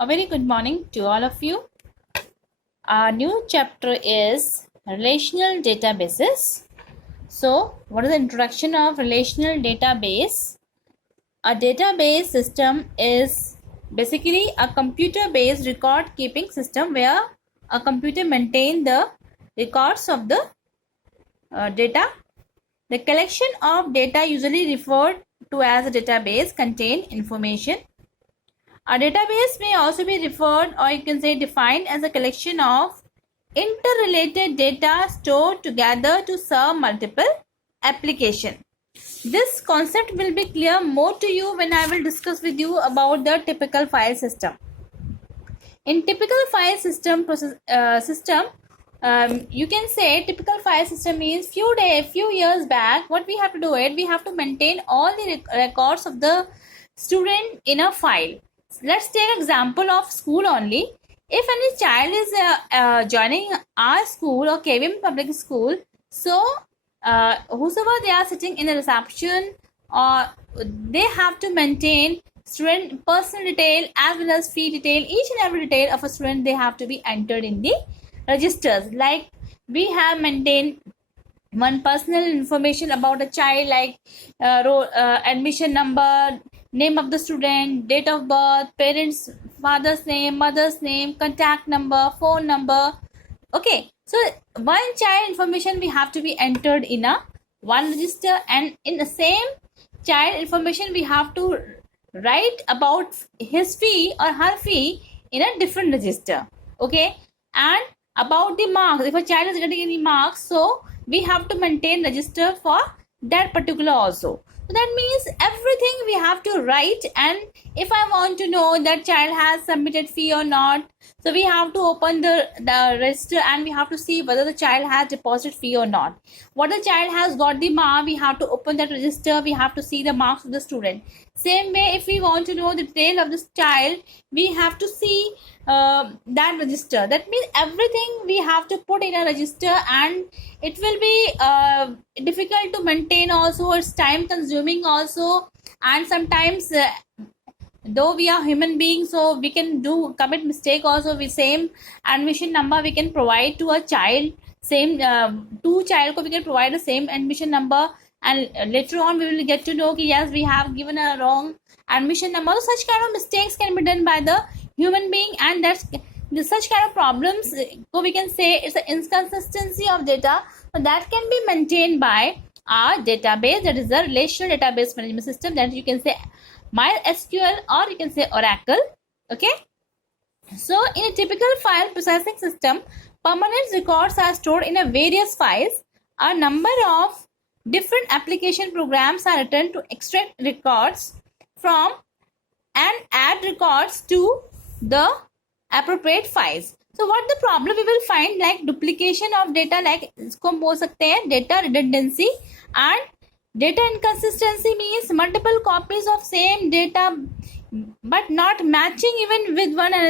A very good morning to all of you. Our new chapter is relational databases. So, what is the introduction of relational database? A database system is basically a computer-based record-keeping system where a computer maintains the records of the data. The collection of data, usually referred to as a database, contain information. A database may also be referred, or you can say defined, as a collection of interrelated data stored together to serve multiple applications. This concept will be clear more to you when I will discuss with you about the typical file system. In typical file system you can say typical file system means few years back what we have to do it, we have to maintain all the records of the student in a file. Let's take example of school only. If any child is joining our school or KVM public school, so whosoever they are sitting in the reception, or they have to maintain student personal detail as well as fee detail. Each and every detail of a student, they have to be entered in the registers. Like we have maintained one personal information about a child, like admission number, name of the student, date of birth, parents, father's name, mother's name, contact number, phone number. Okay, so one child information we have to be entered in a one register, and in the same child information we have to write about his fee or her fee in a different register. Okay, and about the marks, if a child is getting any marks, so we have to maintain register for that particular also. So that means everything we have to write, and if I want to know that child has submitted fee or not, so we have to open the register and we have to see whether the child has deposited fee or not. What the child has got the mark, we have to open that register, we have to see the marks of the student. Same way, if we want to know the detail of this child, we have to see that register. That means everything we have to put in a register, and it will be difficult to maintain also. It's time consuming also, and sometimes though we are human beings, so we can commit mistake also. With same admission number we can provide to a child, same two child ko we can provide the same admission number, and later on we will get to know that yes, we have given a wrong admission number. So such kind of mistakes can be done by the human being, and that's such kind of problems, so we can say it's an inconsistency of data, but that can be maintained by our database, that is the relational database management system, that you can say MySQL or you can say Oracle. Okay, so in a typical file processing system, permanent records are stored in a various files. A number of different application programs are written to extract records from and add records to the appropriate files. So what the problem we will find, like duplication of data, like इसको हम बोल सकते हैं data redundancy, and data inconsistency means multiple copies of same data but not matching even with one another.